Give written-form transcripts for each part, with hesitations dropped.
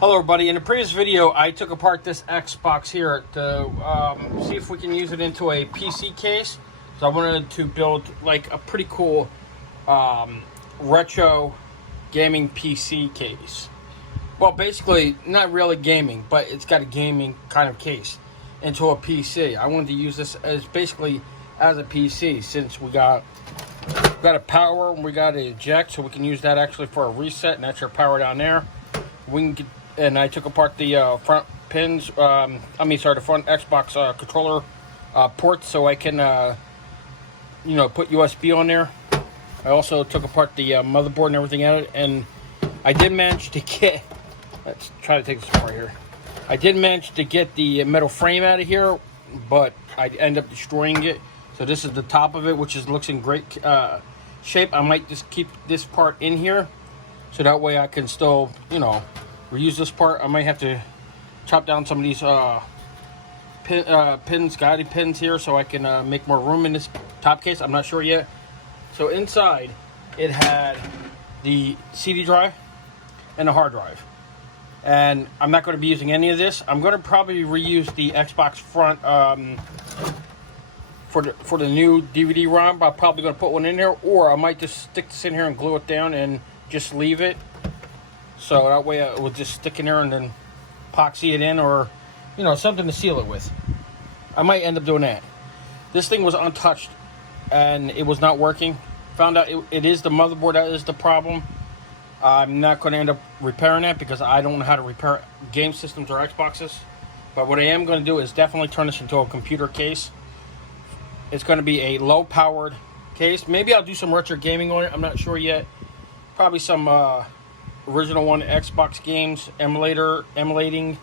Hello everybody, in the previous video I took apart this Xbox here to see if we can use it into a PC case. So I wanted to build like a pretty cool retro gaming PC case. Well, basically not really gaming, but it's got a gaming kind of case into a PC. I wanted to use this as basically as a PC since we got a power and we got an eject, so we can use that actually for a reset, and that's your power down there. We can get, and I took apart the front pins, the front Xbox controller ports, so I can, put USB on there. I also took apart the motherboard and everything out, and I did manage to get, let's try to take this apart here. I did manage to get the metal frame out of here, but I ended up destroying it. So this is the top of it, which looks in great shape. I might just keep this part in here, so that way I can still, reuse this part. I might have to chop down some of these pins, guiding pins here, so I can make more room in this top case. I'm not sure yet. So inside, it had the CD drive and the hard drive. And I'm not going to be using any of this. I'm going to probably reuse the Xbox front for the new DVD ROM. I'm probably going to put one in there, or I might just stick this in here and glue it down and just leave it. So that way it will just stick in there and then epoxy it in, or something to seal it with. I might end up doing that. This thing was untouched and it was not working. Found out it is the motherboard that is the problem. I'm not going to end up repairing that because I don't know how to repair game systems or Xboxes. But what I am going to do is definitely turn this into a computer case. It's going to be a low powered case. Maybe I'll do some retro gaming on it. I'm not sure yet. Probably some original one Xbox games, emulating,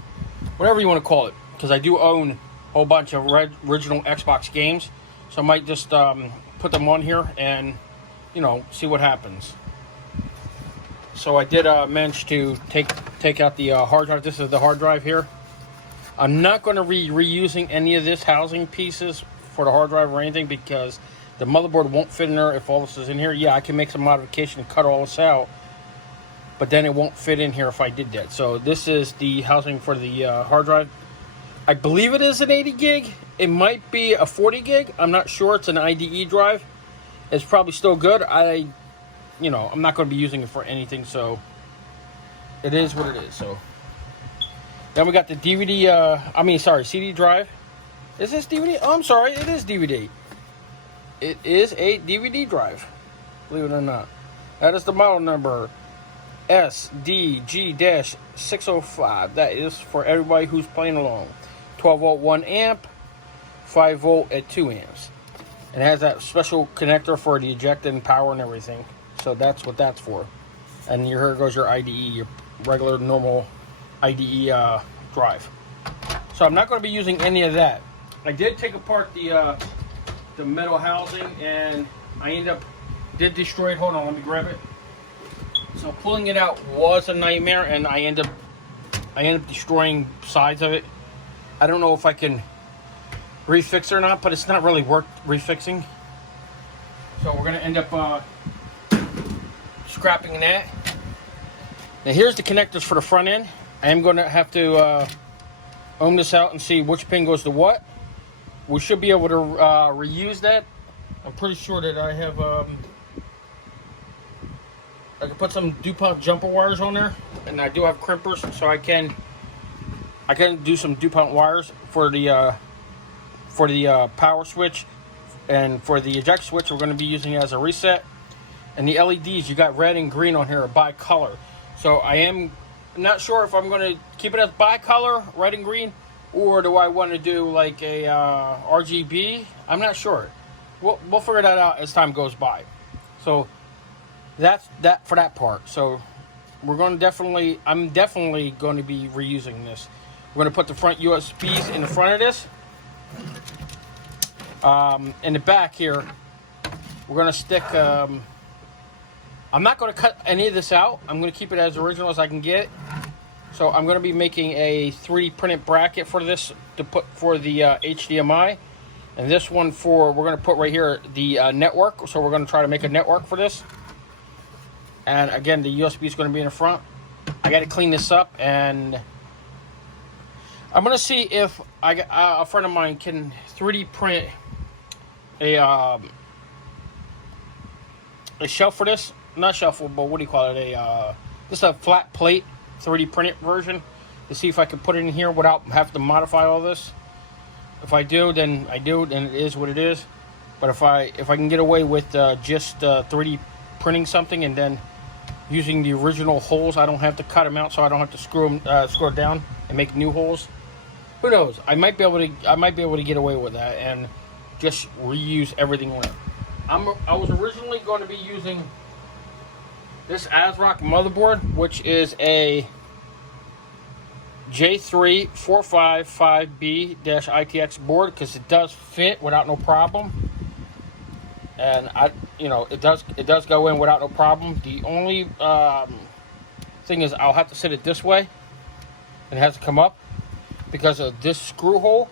whatever you want to call it, because I do own a whole bunch of original Xbox games, so I might just put them on here and see what happens. So I did manage to take out the hard drive. This is the hard drive here. I'm not going to be reusing any of this housing pieces for the hard drive or anything, because the motherboard won't fit in there if all this is in here. Yeah, I can make some modification and cut all this out, but then it won't fit in here if I did that. So this is the housing for the hard drive. I believe it is an 80 gig. It might be a 40 gig. I'm not sure. It's an IDE drive. It's probably still good. I'm not going to be using it for anything, so it is what it is. So then we got the DVD, CD drive. Is this DVD? Oh, I'm sorry, it is DVD. It is a DVD drive, believe it or not. That is the model number SDG-605. That is for everybody who's playing along. 12 volt 1 amp, 5 volt at 2 amps. It has that special connector for the eject and power and everything. So that's what that's for. And here goes your IDE, your regular normal IDE drive. So I'm not going to be using any of that. I did take apart the metal housing, and I did destroy it. Hold on, let me grab it. So pulling it out was a nightmare, and I end up destroying sides of it. I don't know if I can refix it or not, but it's not really worth refixing. So we're gonna end up scrapping that. Now here's the connectors for the front end. I am gonna have to ohm this out and see which pin goes to what. We should be able to reuse that. I'm pretty sure that I have I can put some DuPont jumper wires on there, and I do have crimpers, so I can do some DuPont wires for the power switch, and for the eject switch we're going to be using it as a reset. And the LEDs, you got red and green on here, are bi-color. So I am not sure if I'm going to keep it as bi-color, red and green, or do I want to do like a RGB? I'm not sure. We'll figure that out as time goes by. So that's that for that part. So I'm definitely going to be reusing this. We're going to put the front USBs in the front of this. In the back here, we're going to stick. I'm not going to cut any of this out. I'm going to keep it as original as I can get. So I'm going to be making a 3D printed bracket for this to put for the HDMI, and this one we're going to put right here the network. So we're going to try to make a network for this. And again, the USB is going to be in the front. I got to clean this up, and I'm gonna see if a friend of mine can 3D print a shelf for this. Not shelf, but what do you call it? Just a flat plate 3D printed version, to see if I can put it in here without having to modify all this. If I do, then I do, and it is what it is. But if I can get away with just 3D printing something and then using the original holes, I don't have to cut them out, so I don't have to screw it down and make new holes. Who knows? I might be able to get away with that and just reuse everything on it. I was originally going to be using this ASRock motherboard, which is a J34555B-ITX board, because it does fit without no problem, and it does go in without no problem. The only thing is I'll have to sit it this way, and it has to come up because of this screw hole.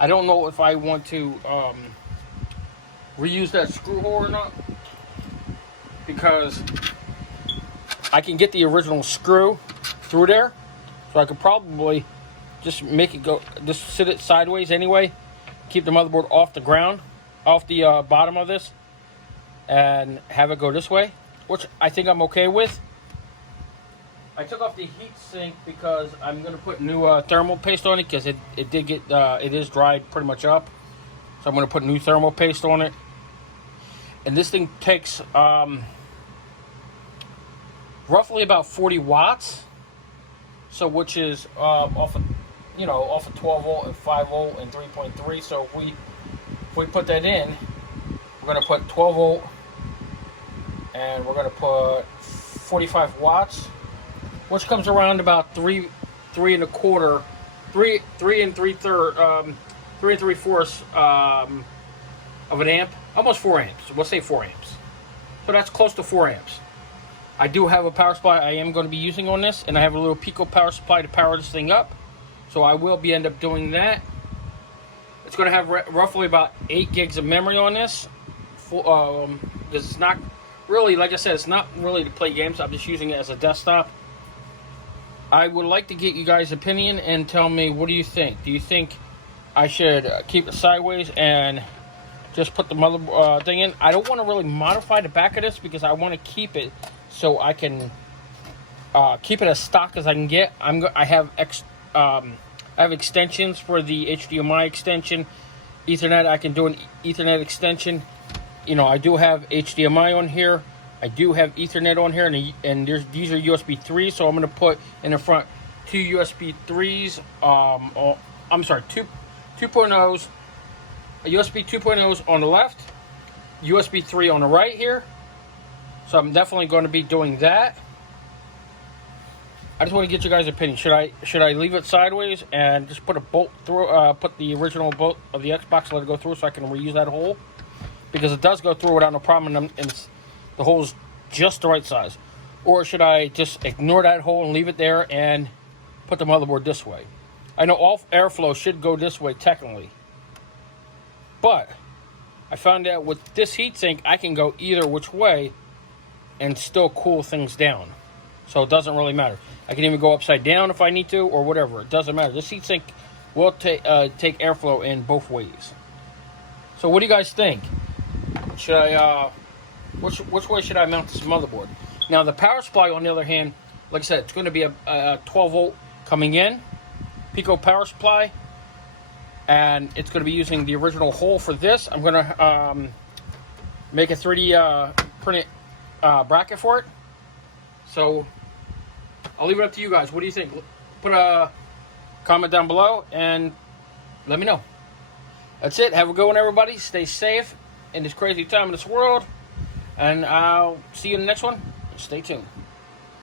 I don't know if I want to reuse that screw hole or not, because I can get the original screw through there, so I could probably just make it go, just sit it sideways anyway, keep the motherboard off the ground, off the bottom of this, and have it go this way, which I think I'm okay with. I took off the heat sink because I'm going to put new thermal paste on it, because it is dried pretty much up, so I'm going to put new thermal paste on it. And this thing takes roughly about 40 watts, so which is off of 12 volt and 5 volt and 3.3. So if we put that in, we're going to put 12 volt and we're going to put 45 watts, which comes around about 3 and 3/4 of an amp, almost 4 amps. We'll say 4 amps. So that's close to 4 amps. I do have a power supply I am going to be using on this, and I have a little Pico power supply to power this thing up. So I will end up doing that. It's going to have roughly about 8 gigs of memory on this. Because it's not really, like I said, it's not really to play games. I'm just using it as a desktop. I would like to get you guys' opinion and tell me, what do you think? Do you think I should keep it sideways and just put the mother thing in? I don't want to really modify the back of this, because I want to keep it so I can keep it as stock as I can get. I have extensions for the HDMI extension, Ethernet. I can do an Ethernet extension. I do have HDMI on here. I do have Ethernet on here, and these are USB 3s. So I'm going to put in the front 2 USB 3s. I'm sorry, 2.0s. USB 2.0s on the left, USB 3 on the right here. So I'm definitely going to be doing that. I just want to get you guys' opinion. Should I leave it sideways and just put a bolt through, put the original bolt of the Xbox, let it go through, so I can reuse that hole? Because it does go through without no problem, and the hole's just the right size. Or should I just ignore that hole and leave it there and put the motherboard this way? I know all airflow should go this way technically, but I found out with this heatsink I can go either which way and still cool things down. So it doesn't really matter. I can even go upside down if I need to, or whatever. It doesn't matter. This heatsink will take airflow in both ways. So what do you guys think? Should I which way should I mount this motherboard? Now the power supply, on the other hand, like I said, it's going to be a 12 volt coming in, Pico power supply, and it's going to be using the original hole for this. I'm going to make a 3D printed bracket for it. So I'll leave it up to you guys. What do you think? Put a comment down below and let me know. That's it. Have a good one, everybody. Stay safe in this crazy time in this world. And I'll see you in the next one. Stay tuned.